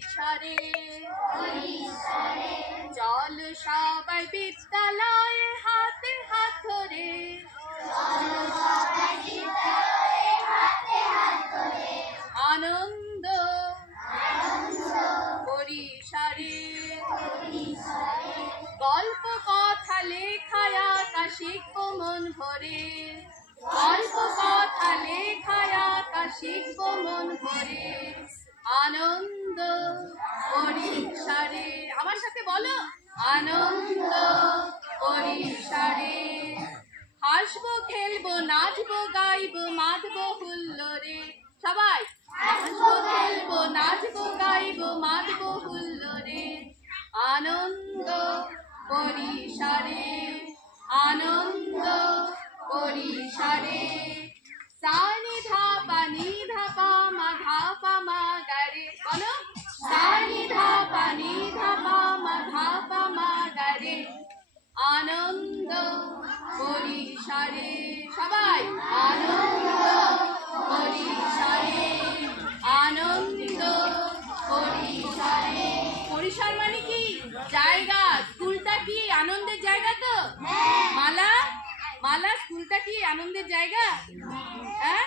পরিসরে চল সবাই বিদ্যালয়ে হাতে হাত ধরে আনন্দ পরিসরে গল্প কথা লেখায় আকাশ শিখব মন ভরে গল্প কথা লেখায় আকাশ শিখব মন ভরে আনন্দ পরিসরে আমার সাথে বলো আনন্দ পরিসরে হাসবো খেলবো নাচবো গাইবো মাতবো হুল্লোড়ে সবাই হাসবো খেলবো নাচবো গাইবো মাতবো হুল্লোড়ে আনন্দ পরিসরে আনন্দ পরিসরে সানি ধাপা নি ধাপা মা ধাপা মা গারে বলো সানি ধাপা নি ধাপা মা ধাপা মা গারে আনন্দ পরিসরে সবাই আনন্দ পরিসরে আনন্দ পরিসরে পরিসর মানে কি জায়গা স্কুলটা কি আনন্দের জায়গা তো মালা মালা স্কুলটা কি আনন্দের জায়গা হ্যাঁ